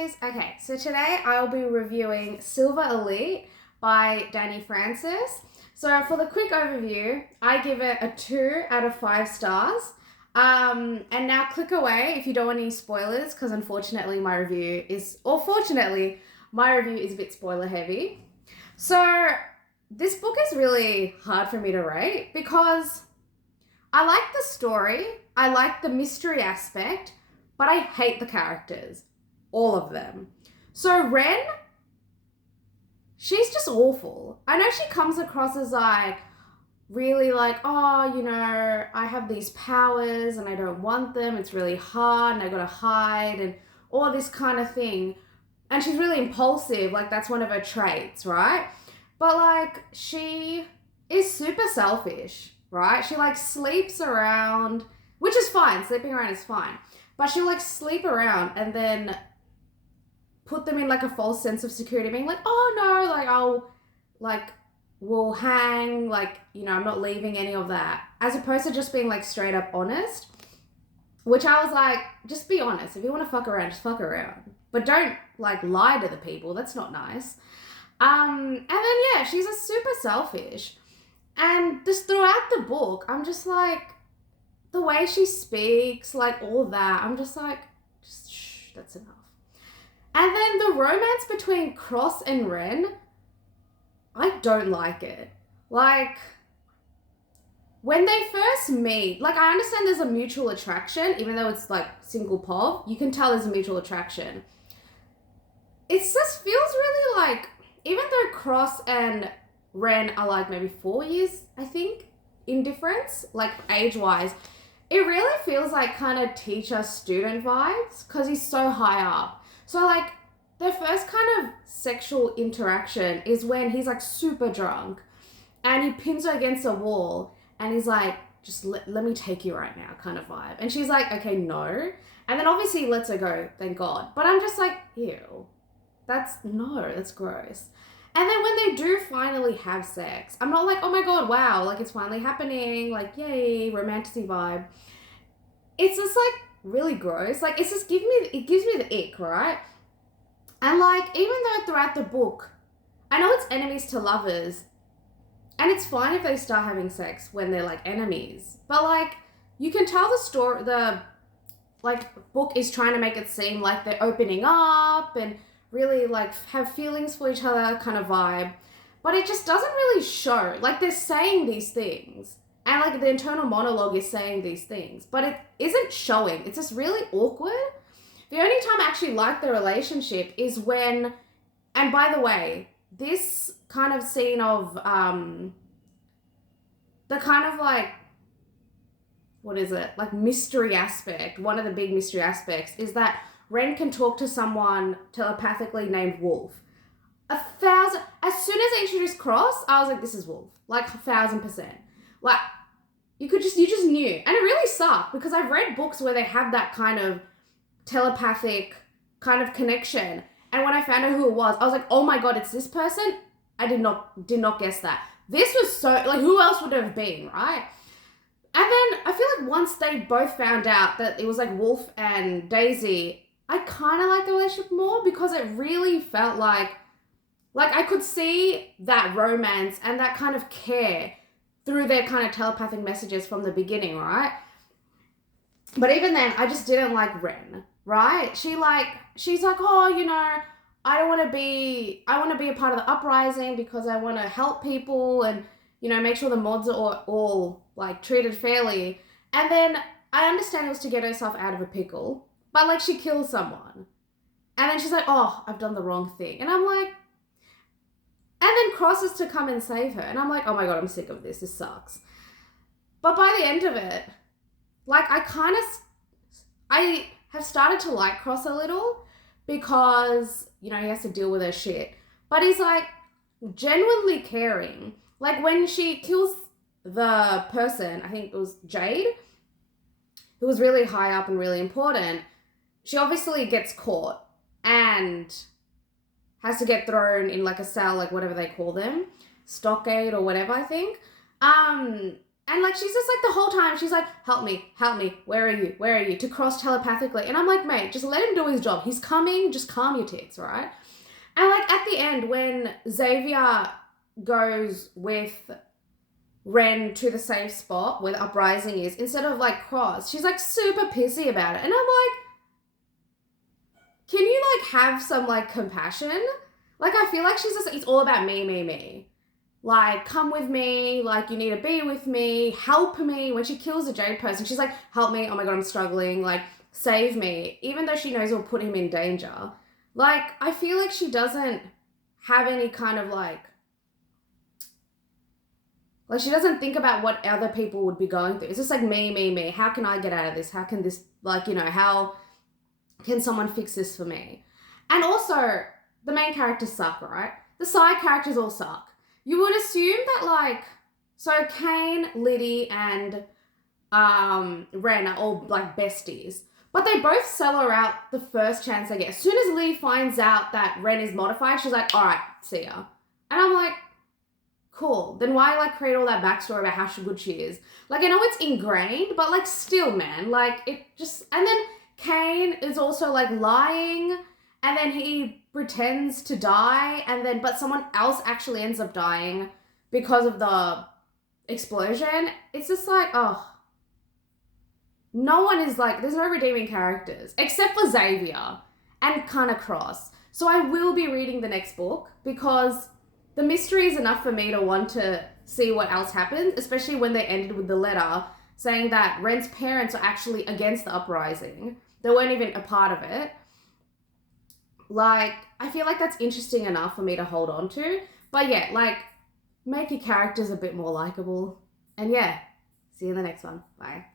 guys. Okay, so today I'll be reviewing Silver Elite by Dani Francis. So for the quick overview, I give it a 2 out of 5 stars. And now click away if you don't want any spoilers, because unfortunately my review is, or fortunately, my review is a bit spoiler heavy. So this book is really hard for me to rate because I like the story, I like the mystery aspect, but I hate the characters. All of them. So Ren, she's just awful. I know she comes across as like, really like, oh, I have these powers and I don't want them. It's really hard and I gotta hide and all this kind of thing. And she's really impulsive, like that's one of her traits, right? But like, she is super selfish, right? She like sleeps around, which is fine, sleeping around is fine. But she'll like sleep around and then put them in like a false sense of security, being like, oh no, like I'll like will hang, like, I'm not leaving any of that. As opposed to just being like straight up honest. Which I was like, just be honest. If you want to fuck around, just fuck around. But don't like lie to the people. That's not nice. And then yeah, she's a super selfish. And just throughout the book, I'm just like, the way she speaks, like all that, I'm just like, just shh, that's enough. And then the romance between Cross and Ren, I don't like it. Like, when they first meet, like I understand there's a mutual attraction, even though it's like single pov, you can tell there's a mutual attraction. It just feels really like, even though Cross and Ren are like maybe 4 years, I think, in difference, like age-wise, it really feels like kind of teacher-student vibes because he's so high up. So like, their first kind of sexual interaction is when he's like super drunk and he pins her against a wall and he's like, just let me take you right now kind of vibe. And she's like, okay, no. And then obviously he lets her go, thank God. But I'm just like, ew, that's gross. And then when they do finally have sex, I'm not like, oh my God, wow, like it's finally happening, like yay, romantic vibe. It's just like really gross. Like it gives me the ick, right? And like, even though throughout the book, I know it's enemies to lovers, and it's fine if they start having sex when they're like enemies, but like, you can tell the like book is trying to make it seem like they're opening up and really like have feelings for each other kind of vibe, but it just doesn't really show. Like they're saying these things and like the internal monologue is saying these things, but it isn't showing. It's just really awkward. The only time I actually like the relationship is when, and by the way, this kind of scene of the kind of like, what is it? Like mystery aspect. One of the big mystery aspects is that Ren can talk to someone telepathically named Wolf. As soon as they introduced Cross, I was like, this is Wolf. Like 1,000%. Like, you just knew. And it really sucked because I've read books where they have that kind of telepathic kind of connection. And when I found out who it was, I was like, oh my God, it's this person? I did not guess that. This was so, like, who else would it have been, right? And then I feel like once they both found out that it was like Wolf and Daisy, I kind of like the relationship more because it really felt like I could see that romance and that kind of care through their kind of telepathic messages from the beginning, right? But even then, I just didn't like Ren, right? She's like, oh, I want to be a part of the uprising because I want to help people and, make sure the mods are all like treated fairly. And then I understand it was to get herself out of a pickle, but like she kills someone. And then she's like, oh, I've done the wrong thing. And I'm like, and then Cross is to come and save her. And I'm like, oh my God, I'm sick of this. This sucks. But by the end of it, like I have started to like Cross a little because, he has to deal with her shit. But he's like genuinely caring. Like when she kills the person, I think it was Jade, who was really high up and really important, she obviously gets caught and has to get thrown in like a cell, like whatever they call them, stockade or whatever, I think. And And like she's just like the whole time she's like, help me, where are you, to cross telepathically. And I'm like, mate, just let him do his job. He's coming, just calm your tits, right? And like at the end when Xavier goes with Ren to the safe spot where the uprising is, instead of like cross, she's like super pissy about it. And I'm like, can you like have some like compassion? Like I feel like she's just, it's all about me. Like, come with me, like, you need to be with me, help me. When she kills a Jade person, she's like, help me, oh my god, I'm struggling, like, save me. Even though she knows it'll put him in danger. Like, I feel like she doesn't have any kind of, like, she doesn't think about what other people would be going through. It's just like, me. How can I get out of this? How can this, like, you know, how can someone fix this for me? And also, the main characters suck, right? The side characters all suck. You would assume that, like, so Kane, Liddy, and Ren are all, like, besties. But they both sell her out the first chance they get. As soon as Liddy finds out that Ren is modified, she's like, all right, see ya. And I'm like, cool. Then why, like, create all that backstory about how good she is? Like, I know it's ingrained, but, like, still, man. Like, it just... And then Kane is also, like, lying, and then he pretends to die, and then but someone else actually ends up dying because of the explosion. It's just like, oh, no one is like, there's no redeeming characters except for Xavier and kind of Cross. So I will be reading the next book because the mystery is enough for me to want to see what else happens, especially when they ended with the letter saying that Ren's parents are actually against the uprising. They weren't even a part of it. Like, I feel like that's interesting enough for me to hold on to. But yeah, like, make your characters a bit more likable. And yeah, see you in the next one. Bye.